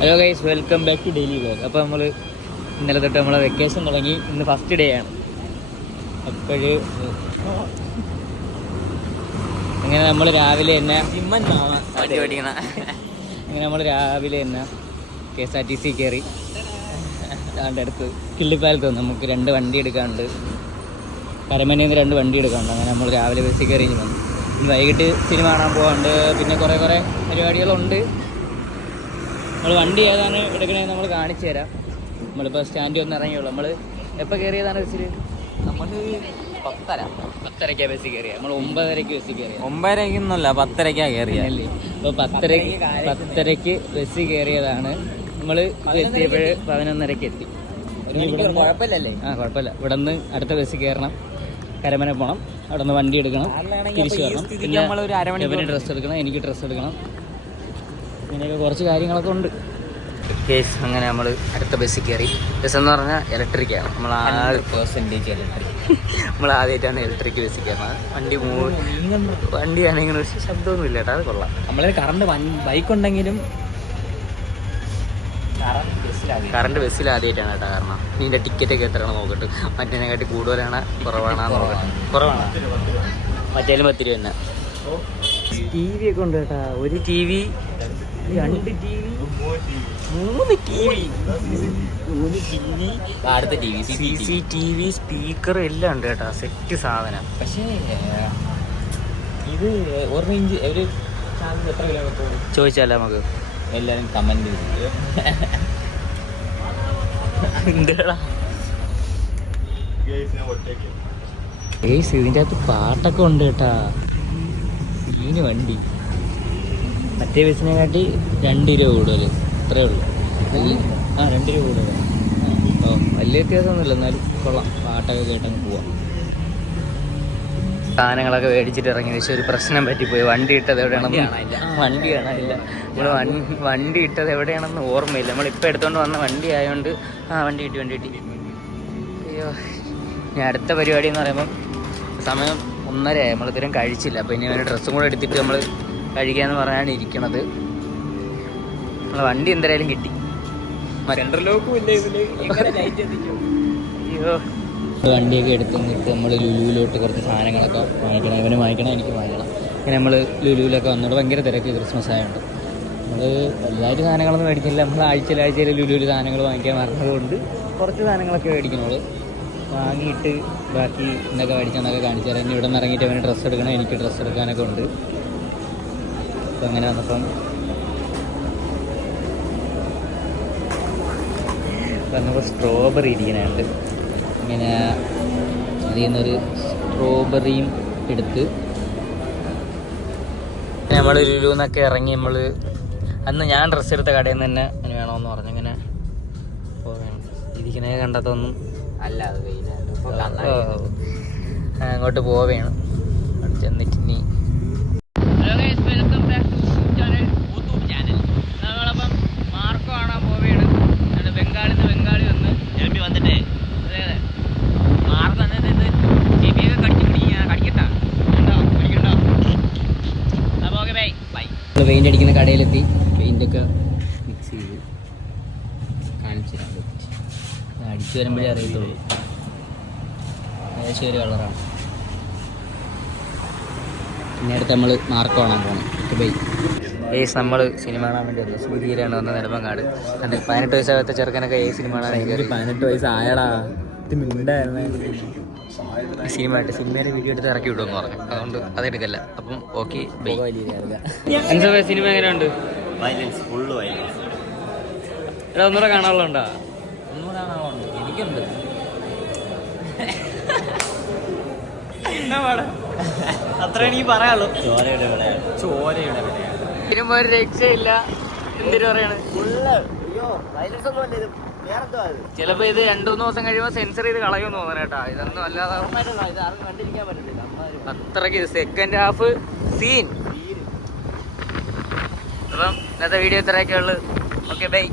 Hello guys, welcome back to daily vlog. അപ്പോൾ നമ്മൾ ഇന്നലെ തൊട്ട് നമ്മളെ വെക്കേഷൻ തുടങ്ങി. ഇന്ന് ഫസ്റ്റ് ഡേ ആണ്. അപ്പോഴ് അങ്ങനെ നമ്മൾ രാവിലെ തന്നെ വണ്ടി ഓടിക്കണം. അങ്ങനെ നമ്മൾ രാവിലെ തന്നെ KSRTC കയറി അതിൻ്റെ അടുത്ത് കിള്ളിപ്പാലത്ത് വന്നു. നമുക്ക് 2 വണ്ടി എടുക്കാനുണ്ട്. കരമനയിൽ നിന്ന് 2 വണ്ടി എടുക്കാനുണ്ട്. അങ്ങനെ നമ്മൾ രാവിലെ ബസ്സിൽ കയറി വന്നു. ഇനി വൈകിട്ട് സിനിമ കാണാൻ പോകാനുണ്ട്. പിന്നെ കുറേ പരിപാടികളുണ്ട്. നമ്മൾ വണ്ടി ഏതാണ് എടുക്കണമെന്ന് നമ്മൾ കാണിച്ചു തരാം. നമ്മളിപ്പോൾ സ്റ്റാൻഡിൽ ഒന്ന് ഇറങ്ങിയുള്ളൂ. നമ്മൾ എപ്പോൾ കയറിയതാണ് ബസ്സിൽ? നമ്മൾ 10:30 ബസ്സിൽ കയറിയ. നമ്മൾ 9:30 ബസ്സിൽ കയറിയ. 9:30 10:00 കയറിയ അല്ലേ? അപ്പോൾ 10:30 ബസ്സിൽ കയറിയതാണ്. നമ്മൾ എത്തിയപ്പോൾ 11:30 എത്തി. കുഴപ്പമില്ലല്ലേ? കുഴപ്പമില്ല. ഇവിടെ നിന്ന് അടുത്ത ബസ്സിൽ കയറണം. കരമന പോകണം. അവിടെ നിന്ന് വണ്ടി എടുക്കണം, തിരിച്ചു വരണം. പിന്നെ നമ്മളൊരു അരമണിക്കൂർ ഡ്രസ്സ് എടുക്കണം, എനിക്ക് ഡ്രസ്സ് എടുക്കണം. ഇങ്ങനെയൊക്കെ കുറച്ച് കാര്യങ്ങളൊക്കെ ഉണ്ട്. കേസ് അങ്ങനെ നമ്മൾ അടുത്ത ബസ്സിൽ കയറി. ബസ് എന്ന് പറഞ്ഞാൽ ഇലക്ട്രിക്കാണ്. നമ്മൾ 100% ഇലക്ട്രിക്. നമ്മൾ ആദ്യമായിട്ടാണ് ഇലക്ട്രിക് ബസ്സിൽ കയറുന്നത്. വണ്ടിയാണെങ്കിൽ ശബ്ദമൊന്നും ഇല്ല കേട്ടോ, അത് കൊള്ളാം. നമ്മൾ കറണ്ട് ബൈക്ക് ഉണ്ടെങ്കിലും കറണ്ട് ബസ്സിൽ ആദ്യമായിട്ടാണ് കേട്ടോ. കാരണം ഇതിൻ്റെ ടിക്കറ്റൊക്കെ എത്രയാണ് നോക്കട്ടെ. മറ്റേനെക്കാട്ടി കൂടുതലാണ് കുറവാണെന്ന് നോക്കട്ടെ. കുറവാണ്. മറ്റേലും 10 രൂപ തന്നെ. TV ഒക്കെ ഉണ്ട് കേട്ടാ. ഒരു TV, 2 TV, 3 TV, അടുത്ത CCTV, സ്പീക്കർ എല്ലാം ഉണ്ട് കേട്ടോ. സെറ്റ് സാധനം. പക്ഷേ ഇത് 1 ഇഞ്ച് ഒരു ചാർജ് എത്ര കിലോമീറ്റർ ചോദിച്ചാലോ നമുക്ക്? എല്ലാവരും കമന്റ് എന്താ ഇതിൻ്റെ അകത്ത് പാട്ടൊക്കെ ഉണ്ട് കേട്ടാ. സീന് വണ്ടി. മറ്റേ ബസ്സിനെക്കാട്ടി 2 രൂപ കൂടുതൽ. അത്രേ ഉള്ളൂ. 2 രൂപ കൂടുതൽ. വലിയ വ്യത്യാസമൊന്നുമില്ല, എന്നാലും കൊള്ളാം. പാട്ടൊക്കെ കേട്ടങ്ങ് പോവാം. സാധനങ്ങളൊക്കെ മേടിച്ചിട്ട് ഇറങ്ങി. പക്ഷേ ഒരു പ്രശ്നം പറ്റിപ്പോയി. വണ്ടി ഇട്ടത് എവിടെയാണെന്ന് വണ്ടി കാണാനില്ല. നമ്മൾ വണ്ടി ഇട്ടത് എവിടെയാണെന്ന് ഓർമ്മയില്ല. നമ്മളിപ്പോൾ എടുത്തുകൊണ്ട് വന്ന വണ്ടി ആയതുകൊണ്ട് വണ്ടി കിട്ടി. അയ്യോ, ഇനി അടുത്ത പരിപാടി എന്ന് പറയുമ്പം സമയം 1:30 നമ്മൾ ഇതുവരെയും കഴിച്ചില്ല. അപ്പോൾ ഇനി അവൻ്റെ ഡ്രസ്സും കൂടെ എടുത്തിട്ട് നമ്മൾ കഴിക്കാമെന്ന് പറഞ്ഞാണ് ഇരിക്കണത്. നമ്മൾ വണ്ടി എന്തായാലും കിട്ടി. അയ്യോ, വണ്ടിയൊക്കെ എടുത്ത് നമ്മൾ ലുലുവിലോട്ട് കുറച്ച് സാധനങ്ങളൊക്കെ വാങ്ങിക്കണം. ഇവന് വാങ്ങിക്കണം, എനിക്ക് വാങ്ങിക്കണം. ഇങ്ങനെ നമ്മൾ ലുലുവിലൊക്കെ വന്നിട്ട് ഭയങ്കര തിരക്ക്. ക്രിസ്മസ് ആയതുകൊണ്ട് നമ്മൾ വലുതായിട്ട് സാധനങ്ങളൊന്നും മേടിക്കുന്നില്ല. നമ്മൾ ആഴ്ചയിൽ ലുലുവിൽ സാധനങ്ങൾ വാങ്ങിക്കാൻ പറഞ്ഞതുകൊണ്ട് കുറച്ച് സാധനങ്ങളൊക്കെ മേടിക്കണുള്ളൂ. വാങ്ങിയിട്ട് ബാക്കി എന്തൊക്കെ മേടിച്ചെന്നൊക്കെ കാണിച്ചു തരാം. ഇനി ഇവിടെ നിന്ന് ഇറങ്ങിയിട്ട് അവന് ഡ്രസ്സ് എടുക്കണം, എനിക്ക് ഡ്രസ്സ് എടുക്കാനൊക്കെ ഉണ്ട്. അപ്പം അങ്ങനെ വന്നപ്പം വന്നപ്പോൾ സ്ട്രോബെറി ഇരിക്കാനുണ്ട്. ഇങ്ങനെ അതിൽ നിന്നൊരു സ്ട്രോബെറിയും എടുത്ത് നമ്മൾ ലുലുന്നൊക്കെ ഇറങ്ങി. നമ്മൾ അന്ന് ഞാൻ ഡ്രസ്സ് എടുത്ത കടയിൽ നിന്ന് തന്നെ അങ്ങനെ വേണമെന്ന് പറഞ്ഞു. ഇങ്ങനെ പോവുകയാണ്. ഇരിക്കണേ കണ്ടതൊന്നും അല്ല, അത് അങ്ങോട്ട് പോവുകയാണ്. അവിടെ ചെന്നിട്ട് ഇനി welcome back to YouTube channel. നമ്മളപ്പം മാർക്കോ കാണാൻ പോവുകയാണ്. ബംഗാളിൽ നിന്ന് ബംഗാളി വന്ന് ചിലപ്പി വന്നിട്ടേ. അതെ മാർക്ക് വന്നിട്ട് ചെവിയൊക്കെ കടിക്കട്ടോ. അപ്പോൾ ഓക്കെ, ബൈ. നമ്മൾ പെയിൻ്റ് അടിക്കുന്ന കടയിലെത്തി. പെയിൻ്റൊക്കെ മിക്സ് ചെയ്ത് കാണിച്ചു തരാൻ പറ്റി. അടിച്ചു വരുമ്പോഴേ അറിയത്തുള്ളൂ. ഏകദേശം ഒരു കളറാണ്. പിന്നെ അടുത്ത് നമ്മൾ മാർക്ക് കാണാൻ പോകണം. ബൈ. നമ്മൾ സിനിമ കാണാൻ വേണ്ടി വന്നു. സൂര്യയിലാണ് വന്ന നെടുമങ്ങാട്. 18 വയസ്സാകാത്ത ചെറുക്കനൊക്കെ സിനിമ കാണാൻ. 18 വയസ്സായടാ. സിനിമയുടെ വീഡിയോ എടുത്ത് ഇറക്കി വിടുമെന്ന് പറഞ്ഞു. അതുകൊണ്ട് അതെടുക്കല്ല. അപ്പം ഓക്കെ, ബൈ. എന്താ സിനിമ എങ്ങനെയുണ്ട്? എടാ, ഒന്നുകൂടെ കാണാനുള്ളതുണ്ടോ? എനിക്കുണ്ട്. അത്ര എനിക്ക് പറയാനുള്ളൂ. ചോരയുടെ സിനിമ ഒരു രക്ഷയില്ല. എന്തിനു പറയാണ്? ചിലപ്പോ ഇത് 2-3 ദിവസം കഴിയുമ്പോൾ സെൻസർ ചെയ്ത് കളയുമെന്ന് തോന്നണം കേട്ടാ. ഇതൊന്നും അല്ലാതെ അത്രയ്ക്ക് സെക്കൻഡ് ഹാഫ് സീൻ. അപ്പം ഇന്നത്തെ വീഡിയോ ഇത്രയൊക്കെ ഉള്ളു. Okay, by.